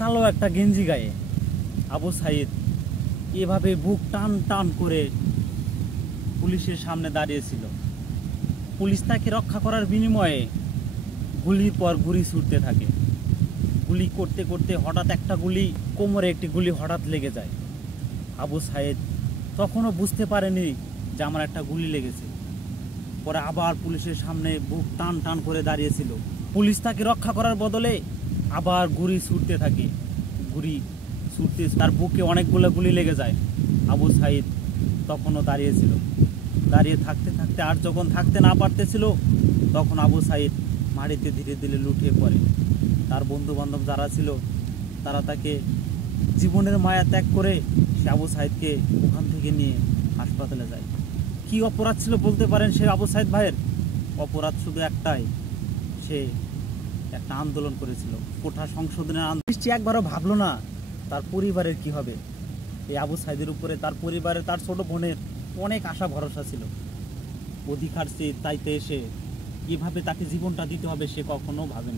কালো একটা গেঞ্জি গায়ে আবু সাইদ এভাবে বুক টান টান করে পুলিশের সামনে দাঁড়িয়েছিল। পুলিশ তাকে রক্ষা করার বিনিময়ে গুলির পর গুলি ছুটতে থাকে। গুলি করতে করতে হঠাৎ একটা গুলি, কোমরে একটি গুলি হঠাৎ লেগে যায়। আবু সাইদ তখনও বুঝতে পারেনি যে আমার একটা গুলি লেগেছে। পরে আবার পুলিশের সামনে বুক টান টান করে দাঁড়িয়েছিল। পুলিশ তাকে রক্ষা করার বদলে আবার গুলি ছুটতে থাকে। গুলি ছুটতে তার বুকে অনেকগুলো গুলি লেগে যায়। আবু সাইদ তখনও দাঁড়িয়েছিল। দাঁড়িয়ে থাকতে থাকতে আর যখন থাকতে না পারতেছিল, তখন আবু সাইদ মাটিতে ধীরে ধীরে লুটিয়ে পড়ে। তার বন্ধু বান্ধব যারা ছিল তারা তাকে জীবনের মায়া ত্যাগ করে সে আবু সাইদকে ওখান থেকে নিয়ে হাসপাতালে যায়। কি অপরাধ ছিল বলতে পারেন সে আবু সাইদ ভাইয়ের? অপরাধ শুধু একটাই, সে একটা আন্দোলন করেছিল, কোঠা সংশোধনের আন্দোলন। একবারও ভাবলো না তার পরিবারের কি হবে। এই আবু সাইদের উপরে তার পরিবারের, তার ছোট বোনের অনেক আশা ভরসা ছিল। অধিকার চেয়ে তাইতে এসে কিভাবে তাকে জীবনটা দিতে হবে সে কখনো ভাবেনি।